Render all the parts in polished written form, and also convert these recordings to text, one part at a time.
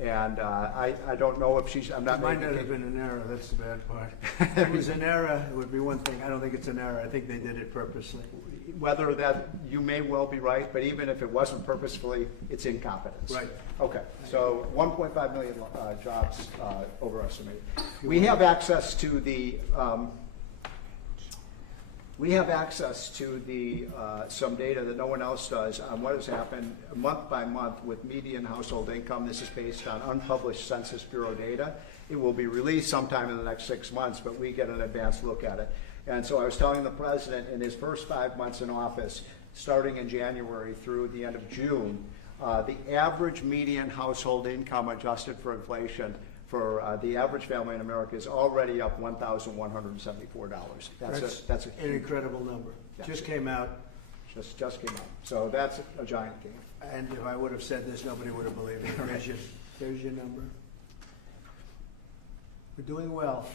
And I don't know if she's, I'm not It might making... not have been an error, that's the bad part. If it was an error, it would be one thing. I don't think it's an error. I think they did it purposely. Whether that, you may well be right, but even if it wasn't purposefully, it's incompetence. Right. Okay, so 1.5 million jobs overestimated. We have access to the some data that no one else does on what has happened month by month with median household income. This is based on unpublished Census Bureau data. It will be released sometime in the next 6 months, but we get an advanced look at it. And so I was telling the president in his first 5 months in office, starting in January through the end of June, the average median household income adjusted for inflation for the average family in America is already up $1,174. That's an incredible number. Yeah. Just came out. Just came out. So that's a giant gain. And if I would have said this, nobody would have believed it. There's your number. We're doing well.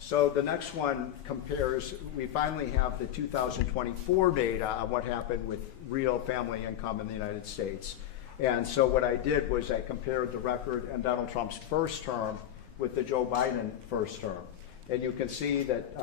So the next one compares, we finally have the 2024 data on what happened with real family income in the United States. And so what I did was I compared the record in Donald Trump's first term with the Joe Biden first term. And you can see that,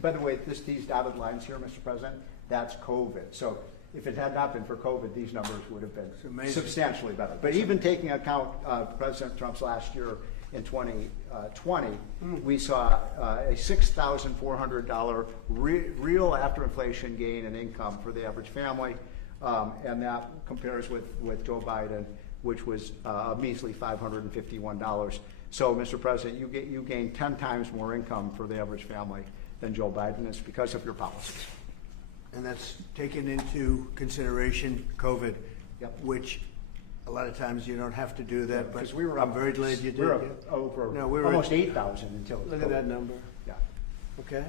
by the way, these dotted lines here, Mr. President, that's COVID. So if it had not been for COVID, these numbers would have been substantially better. But even taking account President Trump's last year in 2020, we saw a $6,400 real after inflation gain in income for the average family. And that compares with Joe Biden, which was a measly $551. So, Mr. President, you gain 10 times more income for the average family than Joe Biden is because of your policies. And that's taken into consideration COVID, Yep. which a lot of times you don't have to do that. Because but we were I'm very glad you did. We were over almost 8,000 until Look COVID. at that number. Yeah. Okay.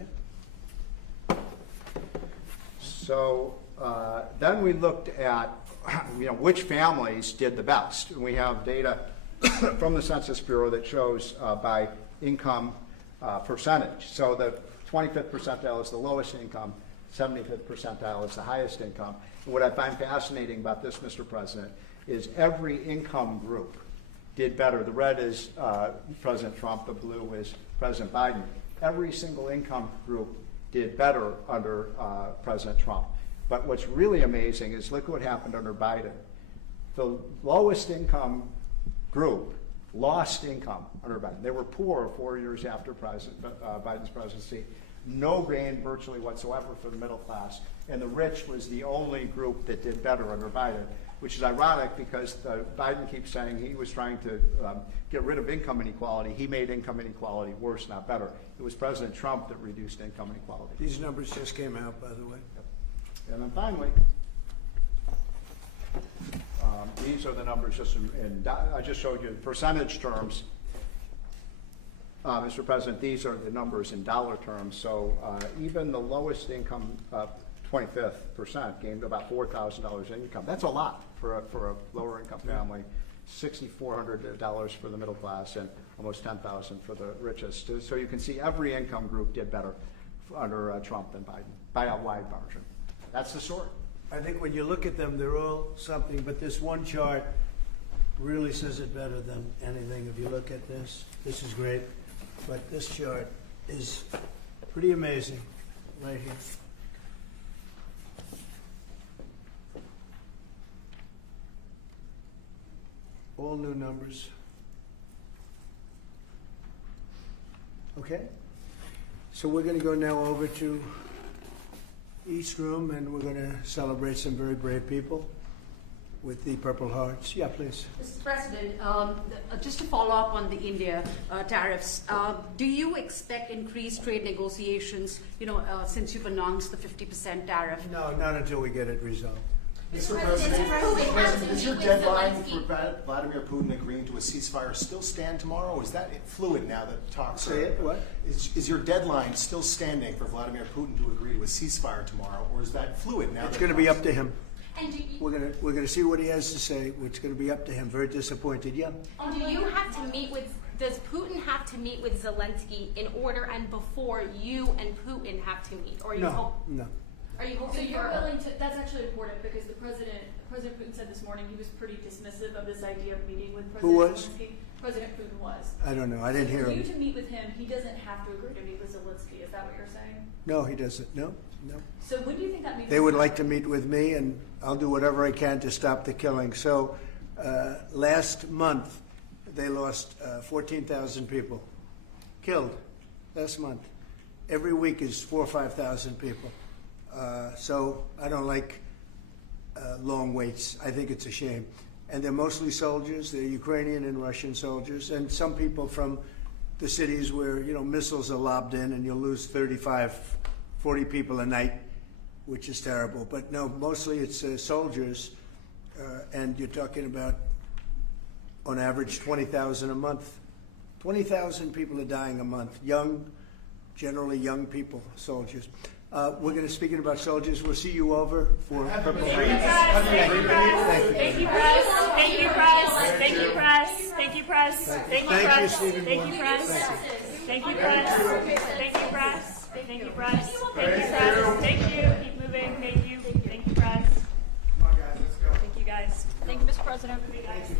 So then we looked at which families did the best. And we have data from the Census Bureau that shows by income percentage. So the 25th percentile is the lowest income, 75th percentile is the highest income. And what I find fascinating about this, Mr. President, is every income group did better. The red is President Trump, the blue is President Biden. Every single income group did better under President Trump. But what's really amazing is look what happened under Biden. The lowest income group lost income under Biden. They were poor 4 years after Biden's presidency. No gain virtually whatsoever for the middle class. And the rich was the only group that did better under Biden, which is ironic because Biden keeps saying he was trying to get rid of income inequality. He made income inequality worse, not better. It was President Trump that reduced income inequality. These numbers just came out, by the way. Yep. And then finally, these are the numbers just I just showed you in percentage terms. Mr. President, these are the numbers in dollar terms. So even the lowest income, 25th percent, gained about $4,000 in income. That's a lot for a lower income family. $6,400 for the middle class and almost $10,000 for the richest. So you can see every income group did better under Trump than Biden by a wide margin. That's the story. I think when you look at them, they're all something, but this one chart really says it better than anything. If you look at this is great, but this chart is pretty amazing right here. All new numbers. Okay, so we're going to go now over to East Room, and we're going to celebrate some very brave people with the Purple Hearts. Yeah, please. Mr. President, just to follow up on the India tariffs, do you expect increased trade negotiations, since you've announced the 50% tariff? No, not until we get it resolved. Mr. President, is your deadline for Vladimir Putin agreeing to a ceasefire still stand tomorrow, or is that fluid now that talks are... Say it, what? Is your deadline still standing for Vladimir Putin to agree to a ceasefire tomorrow, or is that fluid now? It's going to be up to him. And We're going to see what he has to say. It's going to be up to him. Very disappointed. Yeah. do you have to meet with? Does Putin have to meet with Zelensky in order and before you and Putin have to meet? Or No. Are you hoping So you're for willing to? That's actually important because President Putin said this morning he was pretty dismissive of this idea of meeting with President Who was? Zelensky. President Putin was. I don't know. I didn't hear For you him. to meet with him, he doesn't have to agree to meet with Zelensky. Is that what you're saying? No, he doesn't. No. So when do you think that meeting? They would like to meet with me, and I'll do whatever I can to stop the killing. So last month, they lost 14,000 people killed last month. Every week is 4,000 or 5,000 people. So I don't like long waits. I think it's a shame. And they're mostly soldiers. They're Ukrainian and Russian soldiers, and some people from the cities where, you know, missiles are lobbed in and you'll lose 35, 40 people a night, which is terrible. But no, mostly it's soldiers, and you're talking about, on average, 20,000 a month. 20,000 people are dying a month. Young, generally young people, soldiers. We're going to, speaking about soldiers, we'll see you over for Purple Heart. Thank you, press. Thank you, press. Thank you, press. Thank you, press. Thank you, press. Thank you, press. Thank you, press. Thank you, press. Thank you, press. Thank you, press. Thank you, press. Thank you. Keep moving. Thank you. Thank you, press. Come on, guys, let's go. Thank you, guys. Thank you, Mr. President. Thank you.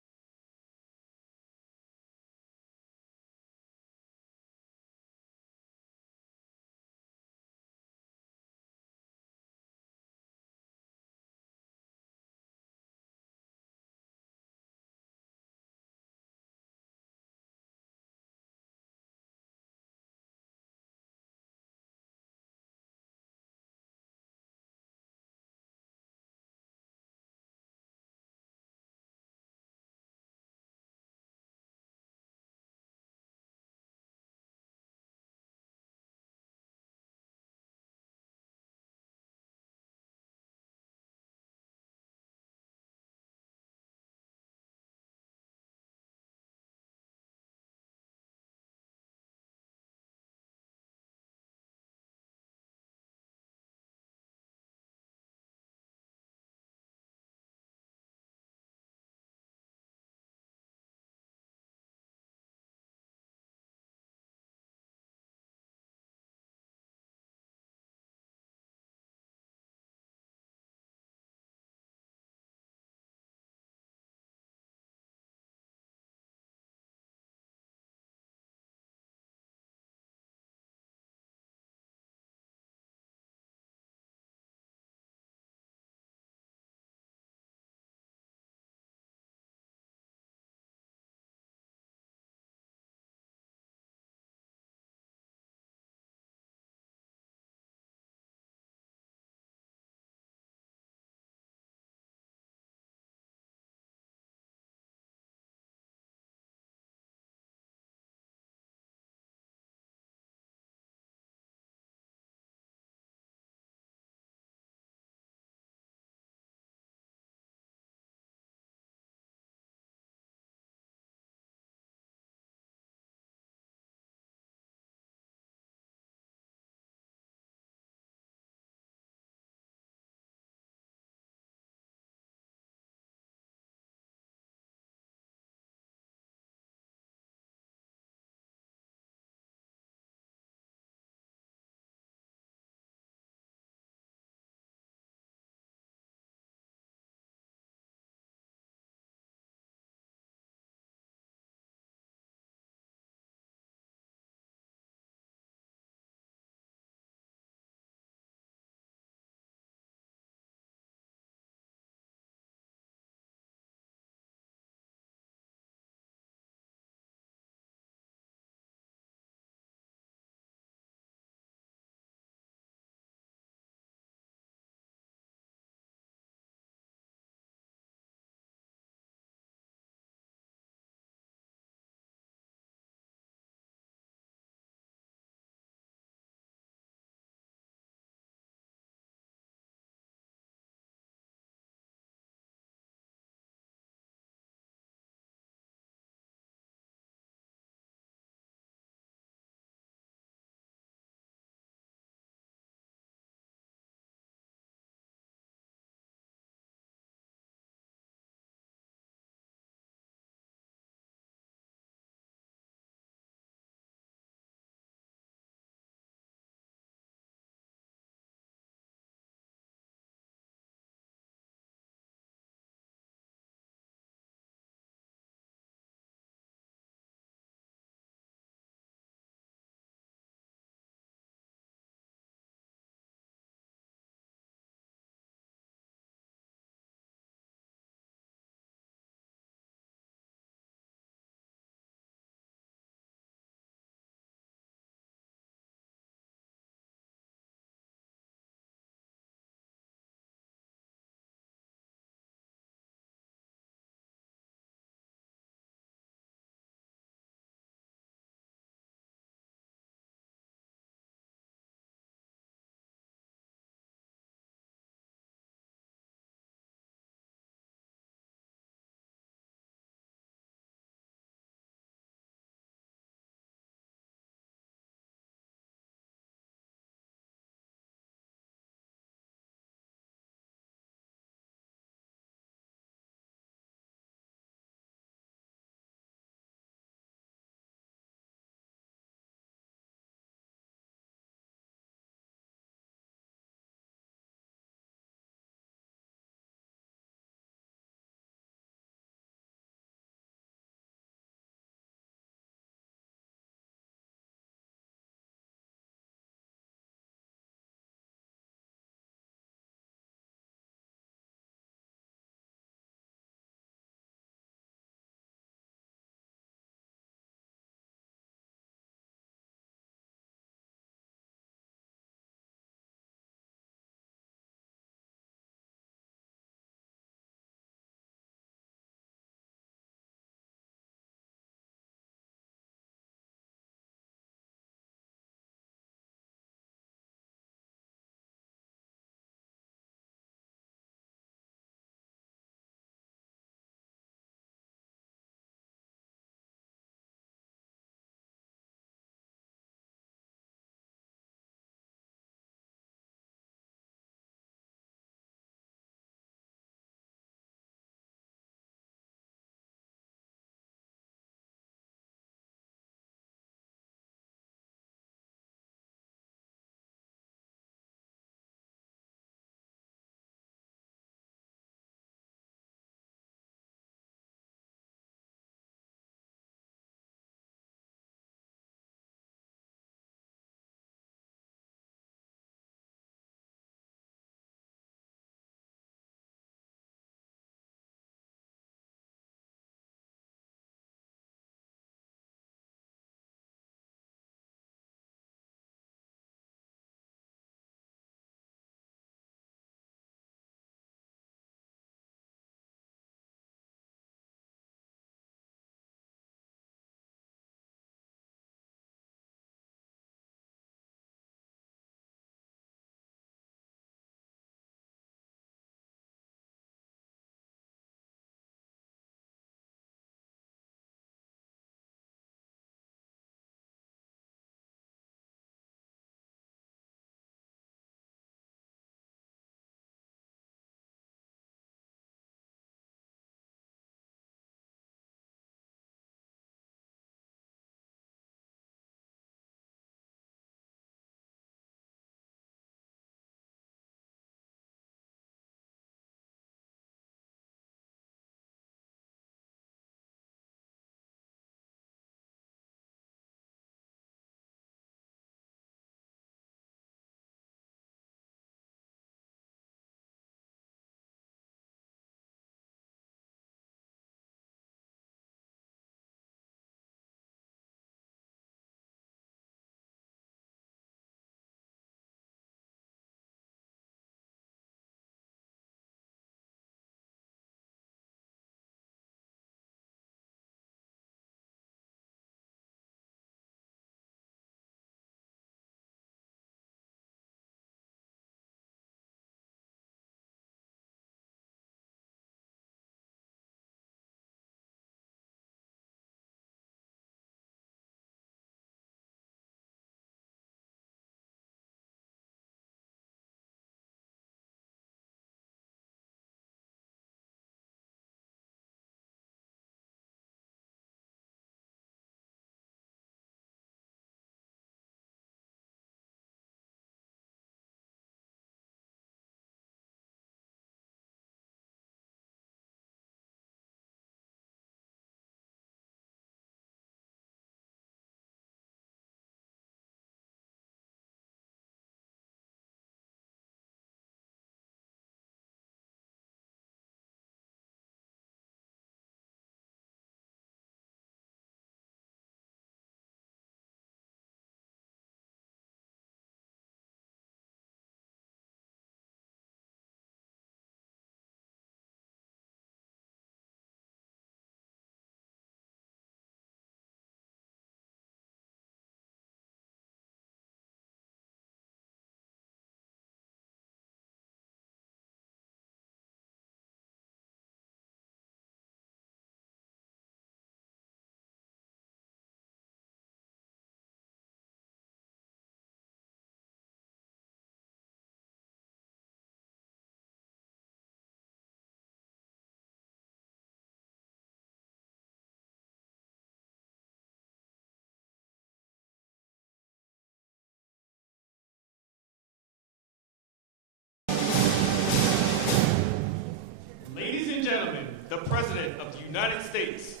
the President of the United States.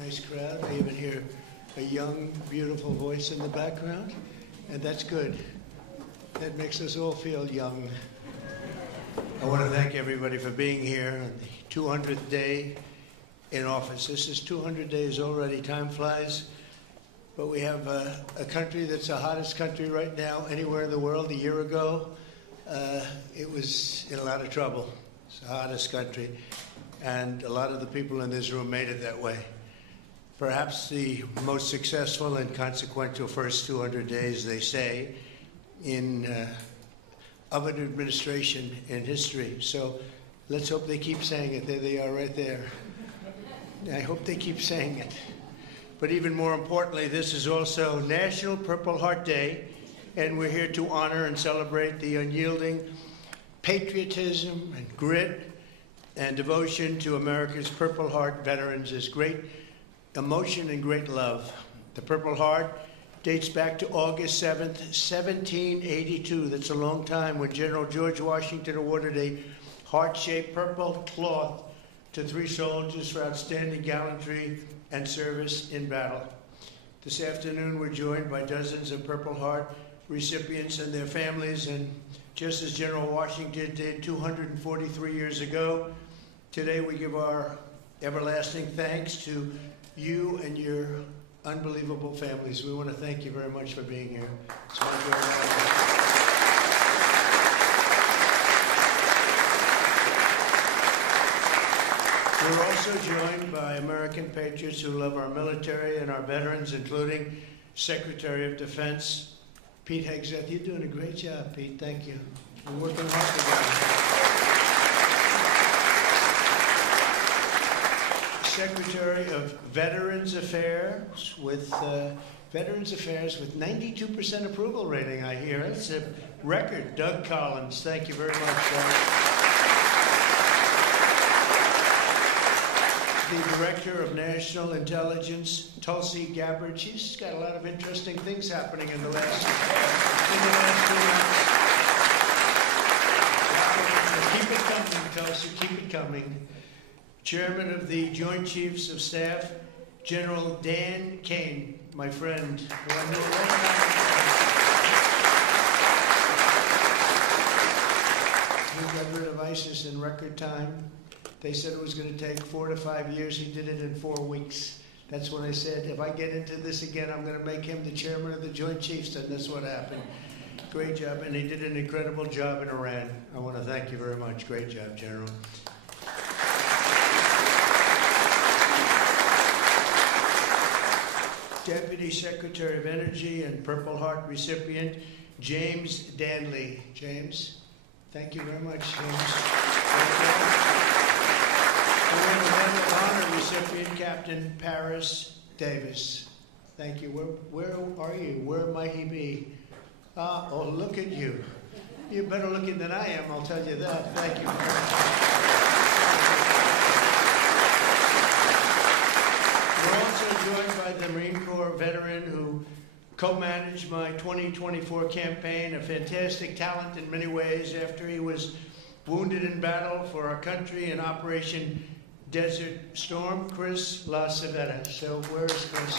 Nice crowd. I even hear a young, beautiful voice in the background, and that's good. That makes us all feel young. I want to thank everybody for being here on the 200th day in office. This is 200 days already. Time flies. But we have a country that's the hottest country right now anywhere in the world. A year ago, it was in a lot of trouble. It's the hottest country. And a lot of the people in this room made it that way. Perhaps the most successful and consequential first 200 days, they say, of an administration in history. So let's hope they keep saying it. There they are right there. I hope they keep saying it. But even more importantly, this is also National Purple Heart Day, and we're here to honor and celebrate the unyielding patriotism and grit and devotion to America's Purple Heart veterans. Is great emotion and great love. The Purple Heart dates back to August 7th, 1782. That's a long time, when General George Washington awarded a heart-shaped purple cloth to 3 soldiers for outstanding gallantry and service in battle. This afternoon, we're joined by dozens of Purple Heart recipients and their families, and just as General Washington did 243 years ago, today we give our everlasting thanks to you and your unbelievable families. We want to thank you very much for being here. It's my joy. We're also joined by American patriots who love our military and our veterans, including Secretary of Defense Pete Hegseth. You're doing a great job, Pete. Thank you. We're working hard together. Secretary of Veterans Affairs with 92% approval rating, I hear. It's a record. Doug Collins. Thank you very much, Doug. The Director of National Intelligence, Tulsi Gabbard. She's got a lot of interesting things happening in the last 2 months. Keep it coming, Tulsi, keep it coming. Chairman of the Joint Chiefs of Staff, General Dan Kane, my friend. He got rid of ISIS in record time. They said it was going to take 4 to 5 years. He did it in 4 weeks. That's when I said, if I get into this again, I'm going to make him the chairman of the Joint Chiefs, and that's what happened. Great job, and he did an incredible job in Iran. I want to thank you very much. Great job, General. Deputy Secretary of Energy and Purple Heart recipient, James Danley. James, thank you very much, James. And the Medal of Honor recipient, Captain Paris Davis. Thank you. Where are you? Where might he be? Oh, look at you. You're better looking than I am, I'll tell you that. Thank you very much. We're also joined by the Marine Corps veteran who co-managed my 2024 campaign, a fantastic talent in many ways after he was wounded in battle for our country in Operation Desert Storm, Chris LaCivetta. So where's Chris?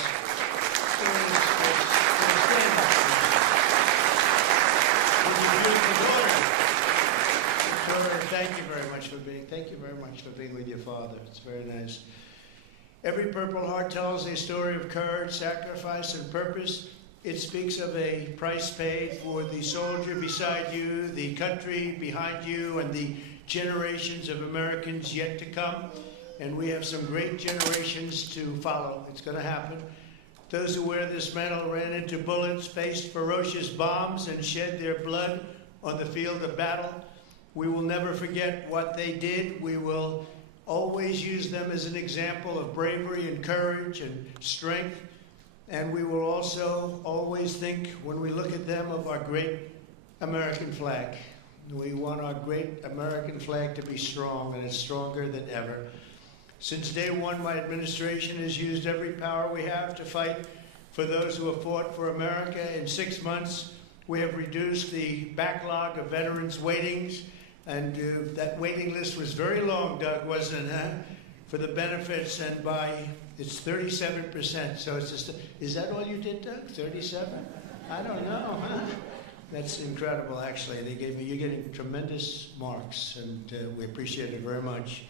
Thank you very much for being with your father. It's very nice. Every Purple Heart tells a story of courage, sacrifice, and purpose. It speaks of a price paid for the soldier beside you, the country behind you, and the generations of Americans yet to come. And we have some great generations to follow. It's going to happen. Those who wear this medal ran into bullets, faced ferocious bombs, and shed their blood on the field of battle. We will never forget what they did. We will always use them as an example of bravery and courage and strength. And we will also always think, when we look at them, of our great American flag. We want our great American flag to be strong, and it's stronger than ever. Since day one, my administration has used every power we have to fight for those who have fought for America. In 6 months, we have reduced the backlog of veterans' waitings, and that waiting list was very long, Doug, wasn't it, huh? For the benefits, and it's 37%. So it's just, is that all you did, Doug? 37? I don't know, huh? That's incredible, actually. You're getting tremendous marks, and we appreciate it very much.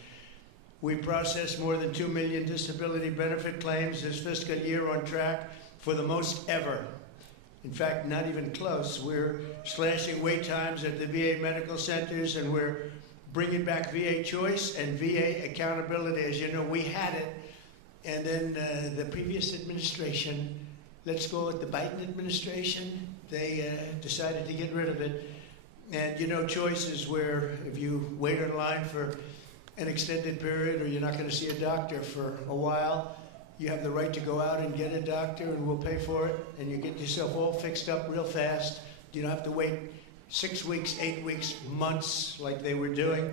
We processed more than 2 million disability benefit claims this fiscal year, on track for the most ever. In fact, not even close. We're slashing wait times at the VA medical centers, and we're bringing back VA choice and VA accountability. As you know, we had it, and then the previous administration, let's go with the Biden administration, they decided to get rid of it. And you know, choice is where if you wait in line for an extended period, or you're not going to see a doctor for a while, you have the right to go out and get a doctor, and we'll pay for it, and you get yourself all fixed up real fast. You don't have to wait 6 weeks, 8 weeks, months like they were doing.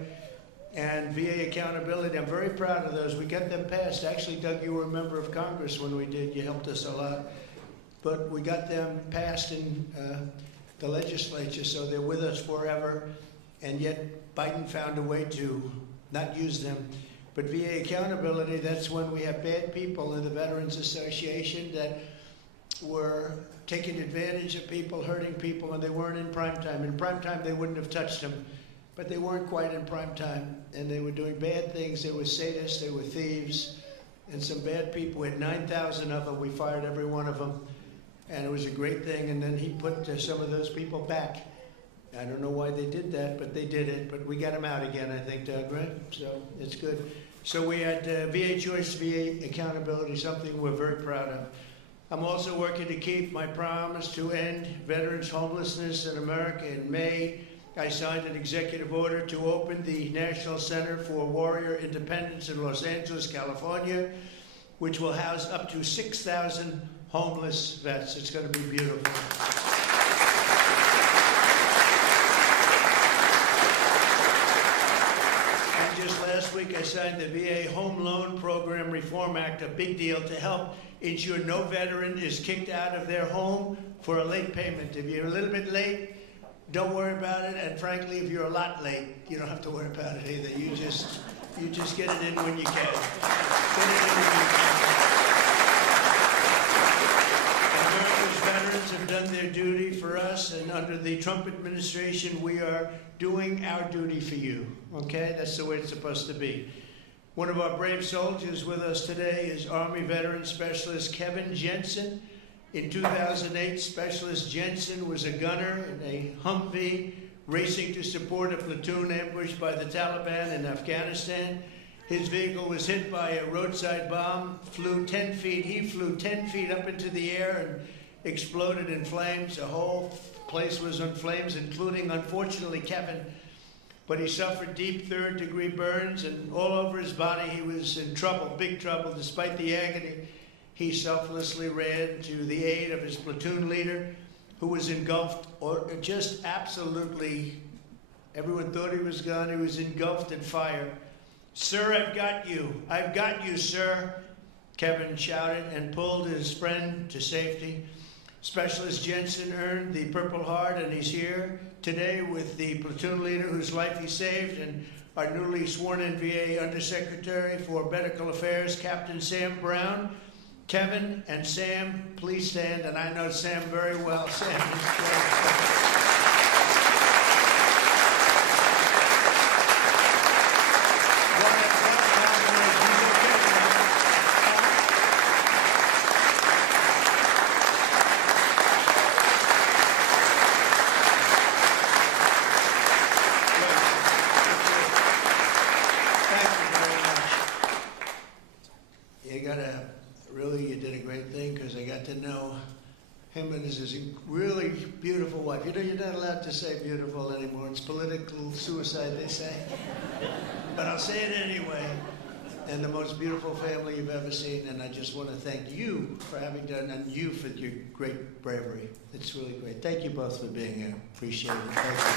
And VA accountability, I'm very proud of those. We got them passed. Actually, Doug, you were a member of Congress when we did. You helped us a lot. But we got them passed in the legislature, so they're with us forever. And yet Biden found a way to not use them. But VA accountability, that's when we have bad people in the Veterans Association that were taking advantage of people, hurting people, and they weren't in prime time. In prime time, they wouldn't have touched them, but they weren't quite in prime time, and they were doing bad things. They were sadists, they were thieves, and some bad people. We had 9,000 of them. We fired every one of them, and it was a great thing. And then he put some of those people back. I don't know why they did that, but they did it. But we got them out again, I think, Doug, right? So it's good. So we had VA choice, VA accountability, something we're very proud of. I'm also working to keep my promise to end veterans' homelessness in America. In May, I signed an executive order to open the National Center for Warrior Independence in Los Angeles, California, which will house up to 6,000 homeless vets. It's going to be beautiful. Last week I signed the VA Home Loan Program Reform Act, a big deal, to help ensure no veteran is kicked out of their home for a late payment. If you're a little bit late, don't worry about it. And frankly, if you're a lot late, you don't have to worry about it either. You just get it in when you can. Get it in when you can. America's veterans have done their duty for us, and under the Trump administration, we are doing our duty for you. Okay? That's the way it's supposed to be. One of our brave soldiers with us today is Army Veteran Specialist Kevin Jensen. In 2008, Specialist Jensen was a gunner in a Humvee racing to support a platoon ambushed by the Taliban in Afghanistan. His vehicle was hit by a roadside bomb, flew 10 feet. He flew 10 feet up into the air and exploded in flames. The whole place was in flames, including, unfortunately, Kevin. But he suffered deep third-degree burns, and all over his body he was in trouble, big trouble. Despite the agony, he selflessly ran to the aid of his platoon leader, who was engulfed, or just absolutely, everyone thought he was gone. He was engulfed in fire. "Sir, I've got you. I've got you, sir," Kevin shouted and pulled his friend to safety. Specialist Jensen earned the Purple Heart, and he's here today with the platoon leader whose life he saved, and our newly sworn-in VA Undersecretary for Medical Affairs, Captain Sam Brown. Kevin and Sam, please stand, and I know Sam very well. Sam is him and his really beautiful wife. You know, you're not allowed to say beautiful anymore. It's political suicide, they say. But I'll say it anyway. And the most beautiful family you've ever seen. And I just want to thank you for having done, and you for your great bravery. It's really great. Thank you both for being here. Appreciate it. Thank you.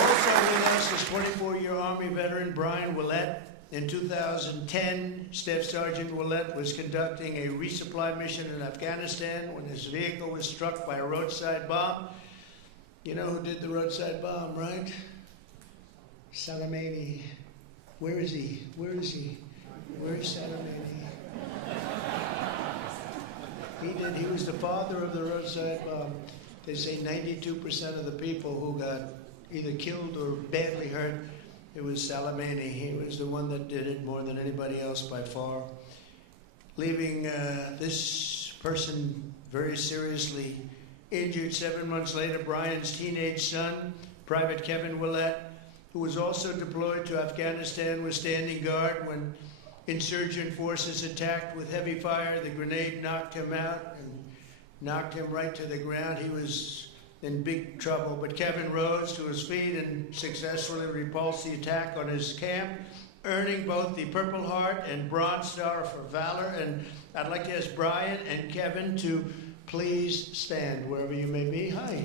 Also with us is 24-year Army veteran Brian Willett. In 2010, Staff Sergeant Willett was conducting a resupply mission in Afghanistan when his vehicle was struck by a roadside bomb. You know who did the roadside bomb, right? Soleimani. Where is he? Where is he? Where is Soleimani? He did. He was the father of the roadside bomb. They say 92% of the people who got either killed or badly hurt, it was Soleimani. He was the one that did it more than anybody else by far. Leaving this person very seriously injured 7 months later, Brian's teenage son, Private Kevin Willett, who was also deployed to Afghanistan, was standing guard when insurgent forces attacked with heavy fire. The grenade knocked him out and knocked him right to the ground. He was in big trouble, but Kevin rose to his feet and successfully repulsed the attack on his camp, earning both the Purple Heart and Bronze Star for valor. And I'd like to ask Brian and Kevin to please stand wherever you may be. Hi.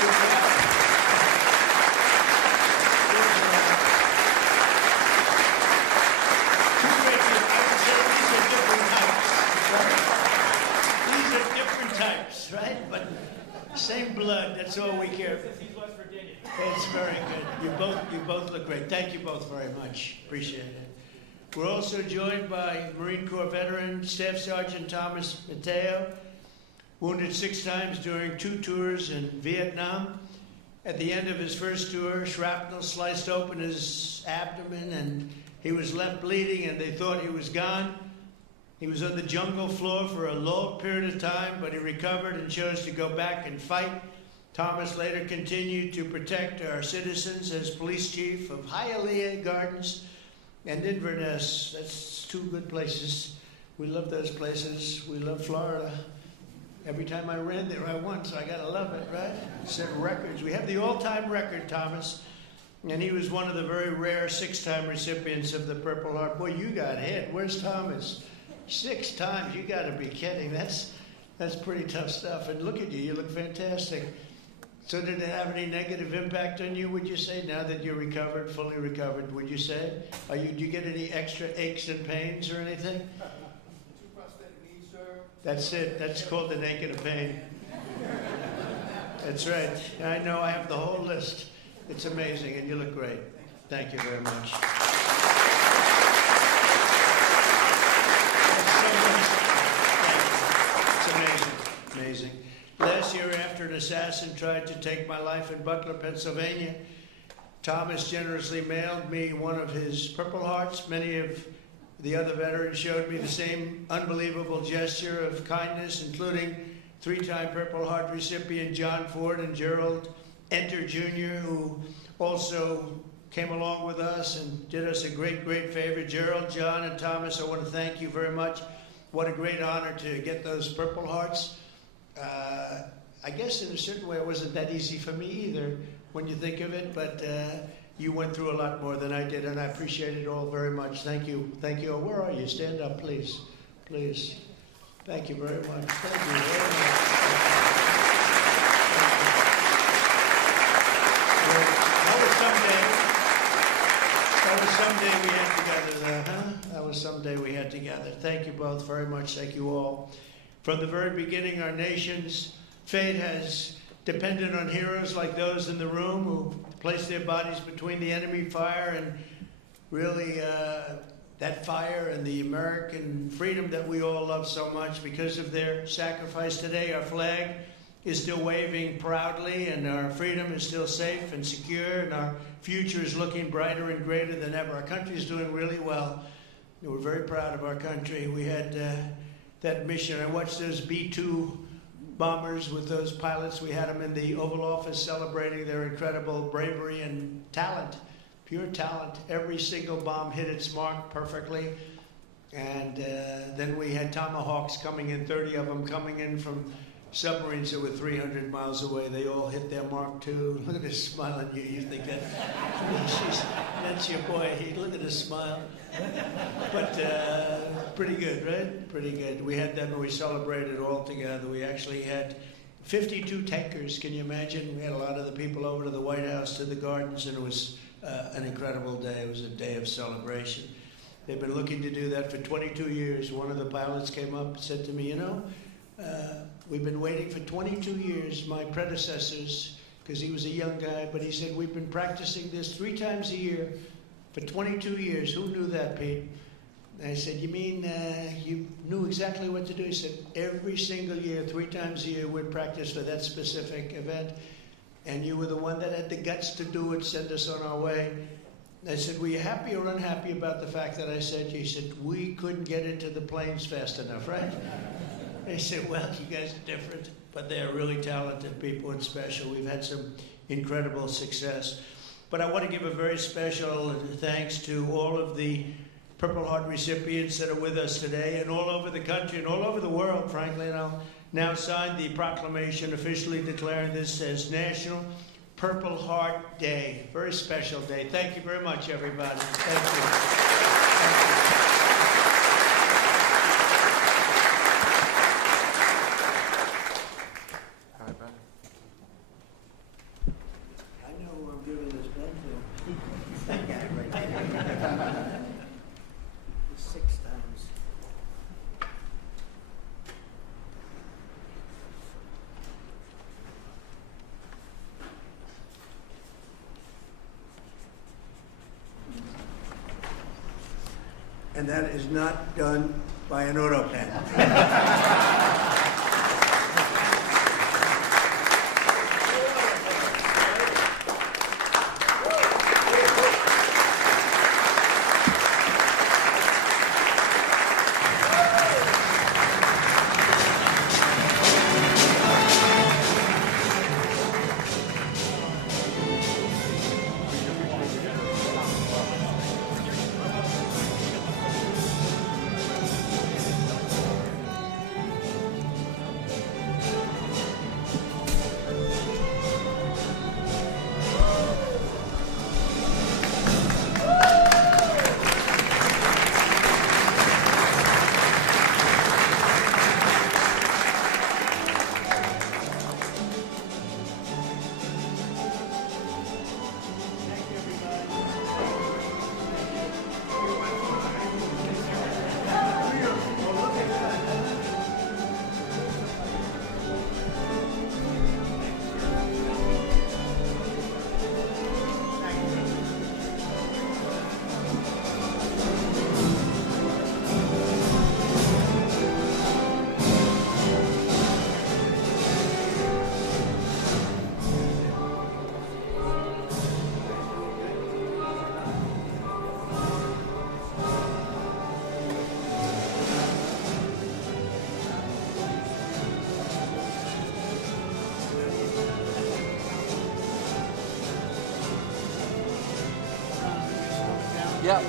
Good job. Right? But same blood, that's all we care for. It's very good. You both look great. Thank you both very much. Appreciate it. We're also joined by Marine Corps veteran Staff Sergeant Thomas Mateo, wounded 6 times during 2 tours in Vietnam. At the end of his first tour, shrapnel sliced open his abdomen and he was left bleeding and they thought he was gone. He was on the jungle floor for a long period of time, but he recovered and chose to go back and fight. Thomas later continued to protect our citizens as police chief of Hialeah Gardens and Inverness. That's 2 good places. We love those places. We love Florida. Every time I ran there, I won, so I gotta love it, right? Set records. We have the all-time record, Thomas. And he was one of the very rare 6-time recipients of the Purple Heart. Boy, you got hit. Where's Thomas? 6 times, you got to be kidding. That's pretty tough stuff. And look at you, you look fantastic. So did it have any negative impact on you, would you say, now that you're recovered, fully recovered, would you say? Do you get any extra aches and pains or anything? 2 prosthetic knees, sir. That's it. That's called an ache and a pain. That's right. I know, I have the whole list. It's amazing, and you look great. Thank you very much. Amazing. Last year, after an assassin tried to take my life in Butler, Pennsylvania, Thomas generously mailed me one of his Purple Hearts. Many of the other veterans showed me the same unbelievable gesture of kindness, including 3-time Purple Heart recipient John Ford and Gerald Enter Jr., who also came along with us and did us a great, great favor. Gerald, John, and Thomas, I want to thank you very much. What a great honor to get those Purple Hearts. I guess in a certain way it wasn't that easy for me either when you think of it, but you went through a lot more than I did, and I appreciate it all very much. Thank you. Thank you. Where are you? Stand up, please. Please. Thank you very much. Thank you very much. That was someday we had together, huh? That was someday we had together. Thank you both very much. Thank you all. From the very beginning, our nation's fate has depended on heroes like those in the room who placed their bodies between the enemy fire and really that fire and the American freedom that we all love so much. Because of their sacrifice today, our flag is still waving proudly and our freedom is still safe and secure and our future is looking brighter and greater than ever. Our country is doing really well. We're very proud of our country. We had that mission. I watched those B-2 bombers with those pilots. We had them in the Oval Office celebrating their incredible bravery and talent. pure talent. Every single bomb hit its mark perfectly. And then we had Tomahawks coming in, 30 of them coming in from submarines that were 300 miles away. They all hit their mark too. Look at this smile on you. You think that's your boy. Look at his smile. But pretty good, right? Pretty good. We had them and we celebrated all together. We actually had 52 tankers. Can you imagine? We had a lot of the people over to the White House, to the gardens, and it was an incredible day. It was a day of celebration. They've been looking to do that for 22 years. One of the pilots came up and said to me, you know, we've been waiting for 22 years, my predecessors, because he was a young guy, but he said, we've been practicing this 3 times a year for 22 years. Who knew that, Pete? And I said, you mean you knew exactly what to do? He said, every single year, 3 times a year, we'd practice for that specific event, and you were the one that had the guts to do it, send us on our way. I said, were you happy or unhappy about the fact that I said, he said, we couldn't get into the planes fast enough, right? I said, well, you guys are different, but they're really talented people and special. We've had some incredible success. But I want to give a very special thanks to all of the Purple Heart recipients that are with us today and all over the country and all over the world, frankly. And I'll now sign the proclamation officially declaring this as National Purple Heart Day. Very special day. Thank you very much, everybody. Thank you. I know who I'm giving this pen to. That guy right there. 6 times. And that is not done by an auto pen. Yep.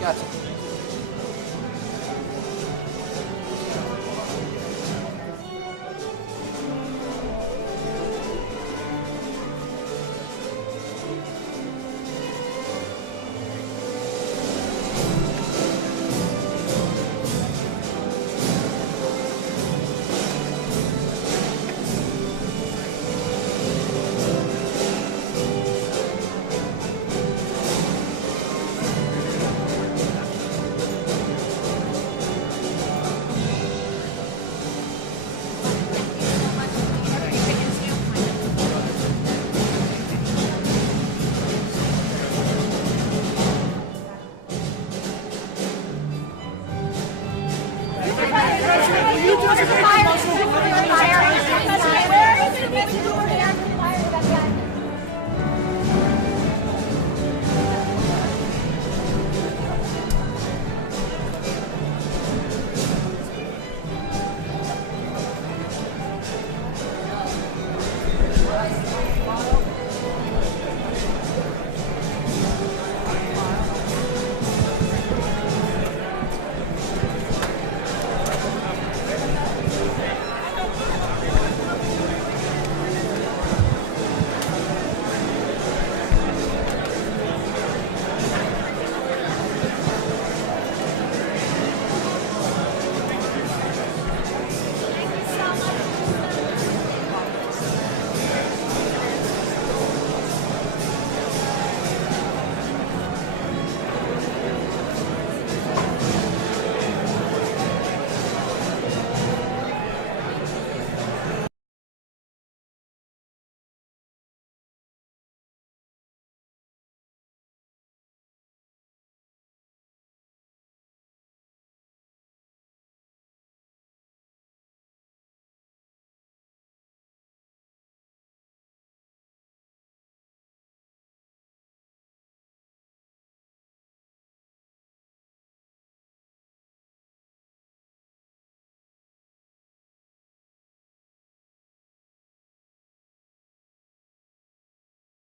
Gotcha.